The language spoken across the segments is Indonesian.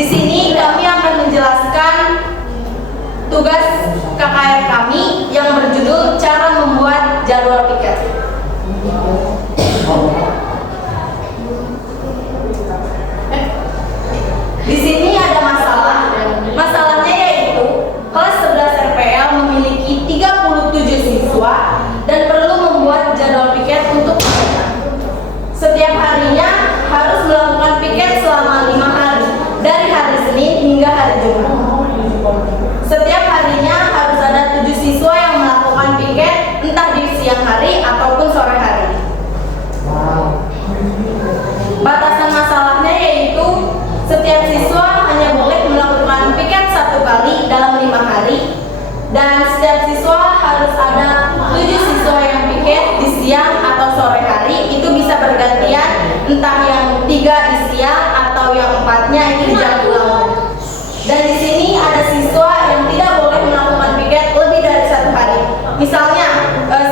Di sini kami akan menjelaskan tugas KKR kami yang berjudul cara membuat jadwal piket. Di sini ada masalah. Masalahnya yaitu kelas 11 RPL memiliki 37 siswa dan perlu membuat jadwal piket untuk mereka. Setiap harinya harus melakukan piket selama 5 hari, dari hari Senin hingga hari Jumat. Setiap harinya harus ada 7 siswa yang melakukan piket, entah di siang hari ataupun sore hari. Batasan masalahnya yaitu setiap siswa hanya boleh melakukan piket 1 kali dalam 5 hari, dan setiap siswa harus ada 7 siswa yang piket di siang atau sore hari. Itu bisa bergantian, entah yang 3 di siang atau yang 4-nya ini di jam pulang. Dan di sini ada siswa yang tidak boleh melakukan piket lebih dari 1 hari. Misalnya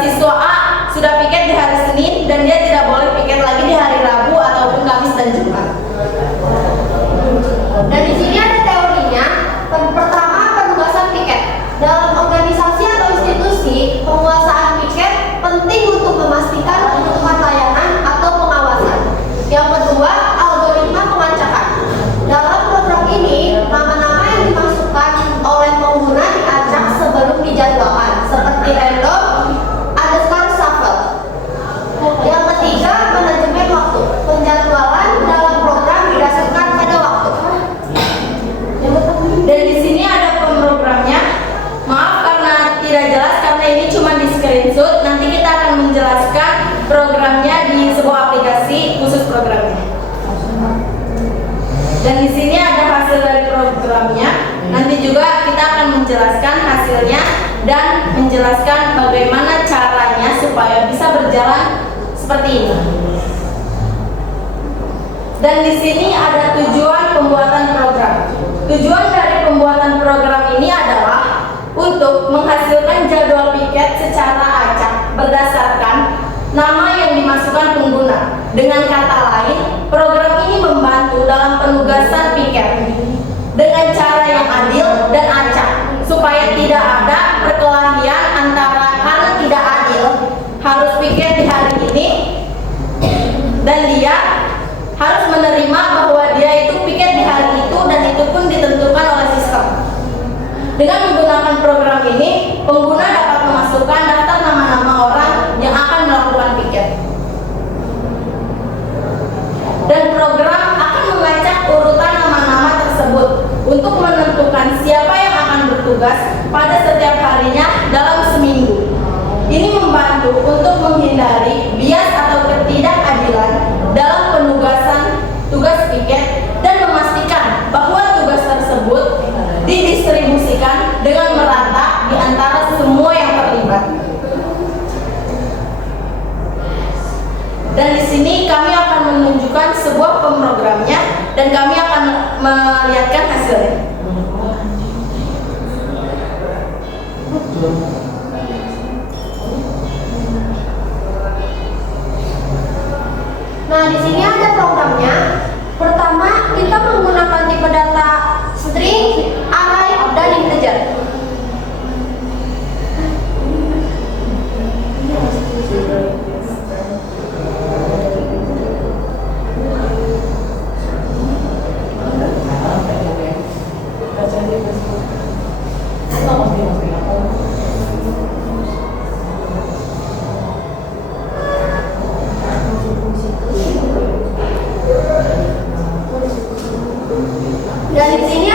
siswa A sudah piket di hari Senin dan dia tidak boleh piket lagi di hari Rabu ataupun Kamis dan Jumat. Dan di sini ada teorinya. Pertama, penugasan piket. Dalam organisasi atau institusi, penguasaan piket penting untuk memastikan penutupan layanan atau pengawasan. Yang kedua, algoritma pengacakan. Dalam program ini, nama-nama yang dimasukkan oleh pengguna diacak sebelum dijadwalkan, seperti random, underscore shuffle. Yang ketiga, manajemen waktu. Penjadwalan dalam program didasarkan pada waktu. Dan di sini ada pemrogramnya. Maaf karena tidak jelas karena ini cuma di screenshot. Nanti kita akan menjelaskan programnya di sebuah aplikasi khusus programnya. Dan di sini ada hasil dari programnya. Nanti juga kita akan menjelaskan hasilnya dan menjelaskan bagaimana caranya supaya bisa berjalan seperti ini. Dan di sini ada tujuan pembuatan program. Tujuan dari pembuatan program ini adalah untuk menghasilkan jadwal piket secara acak berdasarkan nama yang dimasukkan pengguna. Dengan kata lain, program ini membantu dalam penugasan piket dengan cara yang adil dan acak, supaya tidak ada perkelahian antara karena tidak adil harus piket di hari ini dan dia harus menerima bahwa dia itu piket di hari itu, dan itu pun ditentukan oleh sistem. Dengan menggunakan program ini, pengguna dapat memasukkan daftar nama-nama orang yang akan melakukan piket. Dan program akan mengacak urutan nama-nama tersebut untuk menentukan siapa yang akan bertugas pada setiap harinya dalam seminggu. Ini membantu untuk menghindari bias atau ketidakadilan dalam penugasan tugas piket dan memastikan bahwa tugas tersebut didistribusikan dengan merata di antara semua yang terlibat. Dan di sini kami akan menunjukkan sebuah pemrogramnya dan kami akan melihatkan hasilnya. Nah, di sini ada programnya. Pertama, kita menggunakan tipe data string, array, dan integer. Dan di sini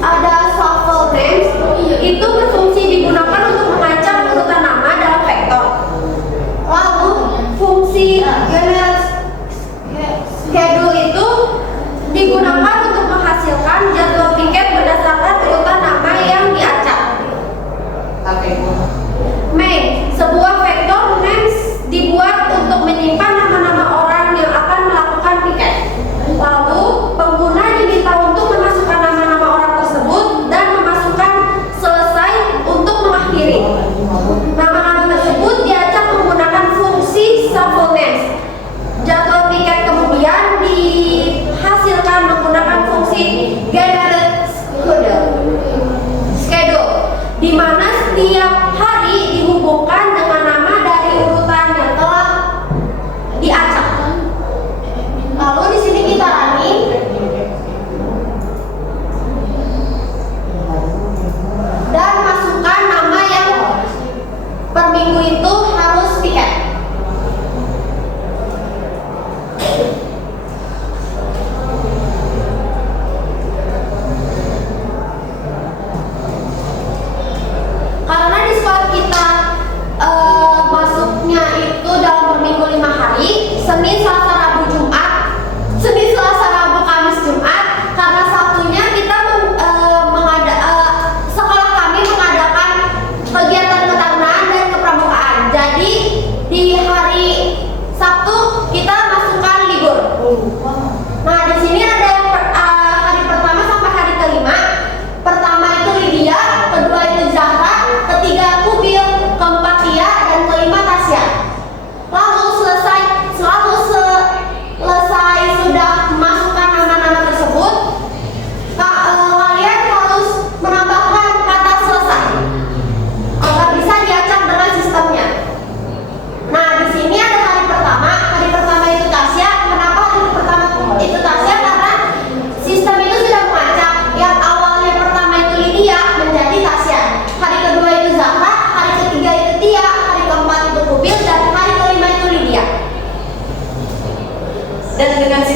ada shuffle names. Itu berfungsi digunakan untuk mengacak urutan nama dalam vektor. Lalu fungsi schedule itu digunakan untuk menghasilkan jadwal piket berdasarkan urutan nama yang diacak. Main, sebuah vektor names dibuat untuk menyimpan nama-nama orang yang akan melakukan piket. Lalu pengguna diminta untuk memasukkan nama-nama orang tersebut dan memasukkan selesai untuk mengakhiri. Nama-nama tersebut diacak menggunakan fungsi shuffle names. Jadwal piket kemudian dihasilkan menggunakan fungsi get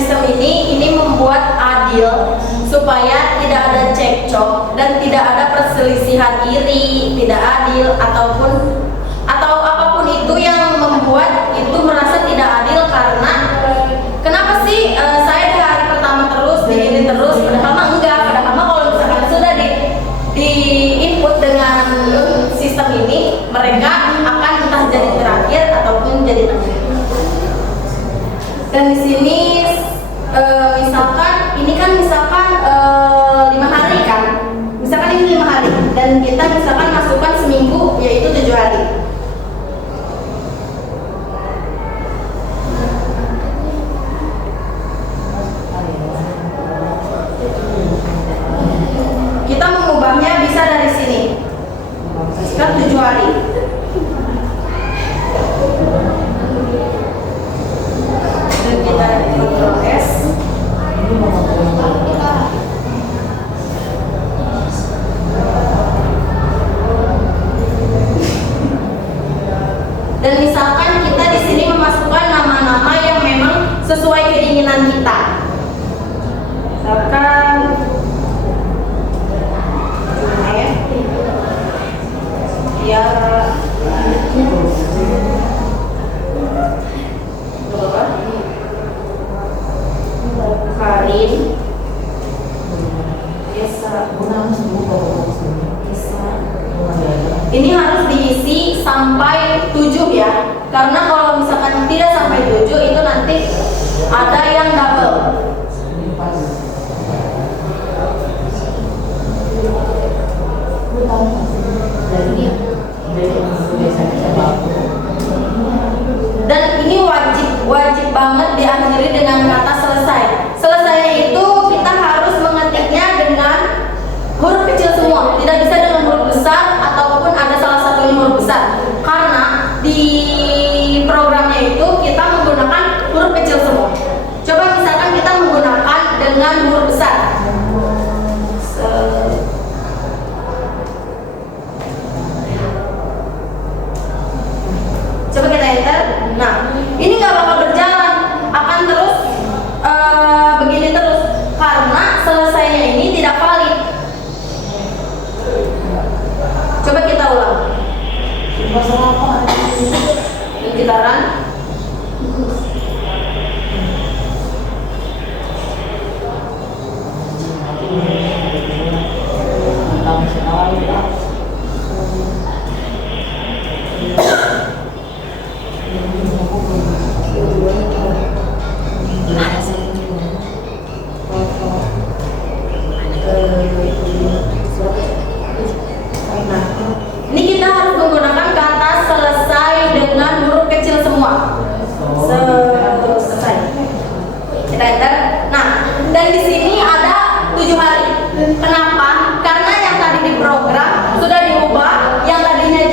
sistem ini membuat adil supaya tidak ada cekcok dan tidak ada perselisihan iri, tidak adil atau apapun itu yang membuat itu merasa tidak adil. Karena kenapa sih saya di hari pertama terus ini terus, padahal mah enggak, padahal mah kalau misalkan sudah di input dengan sistem ini, mereka akan entah jadi terakhir ataupun jadi terakhir. Dan di sini misalkan ini kan 5 hari kan, misalkan ini 5 hari dan kita misalkan masukkan seminggu yaitu 7 hari. Kita mengubahnya bisa dari sini kan 7 hari. Dan kita Ctrl S. Dan misalkan kita di sini memasukkan nama-nama yang memang sesuai keinginan kita. Misalkan Tiara, Karin, ini harus diisi sampai 7 ya, karena kalau misalkan tidak sampai 7 itu nanti ada yang double. Dan ini wajib banget diakhiri dengan kata selesai. Selesainya itu kita harus mengetiknya dengan huruf kecil semua, tidak bisa dengan huruf besar ataupun ada salah satunya huruf besar, karena di programnya itu kita menggunakan huruf kecil semua. Coba misalkan kita menggunakan dengan huruf besar. Coba kita enter. Nah, ini nggak bakal berjalan, akan terus begini terus karena selesainya ini tidak valid. Coba kita ulang. Ini kita run. Ini kita harus menggunakan kata selesai dengan huruf kecil semua. Selesai. Kita enter. Nah, dan di sini ada 7 hari. Kenapa? Karena yang tadi di program sudah diubah, yang tadinya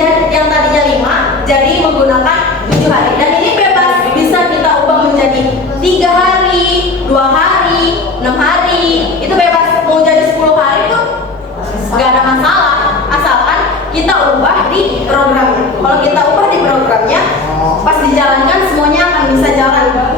5 jadi menggunakan 7 hari. Dan ini bebas, bisa kita ubah menjadi 3 hari, 2 hari, 6 hari. Itu bebas. Mau jadi 10 hari tuh nggak ada masalah, asalkan kita ubah di programnya. Kalau kita ubah di programnya, pas dijalankan semuanya akan bisa jalan.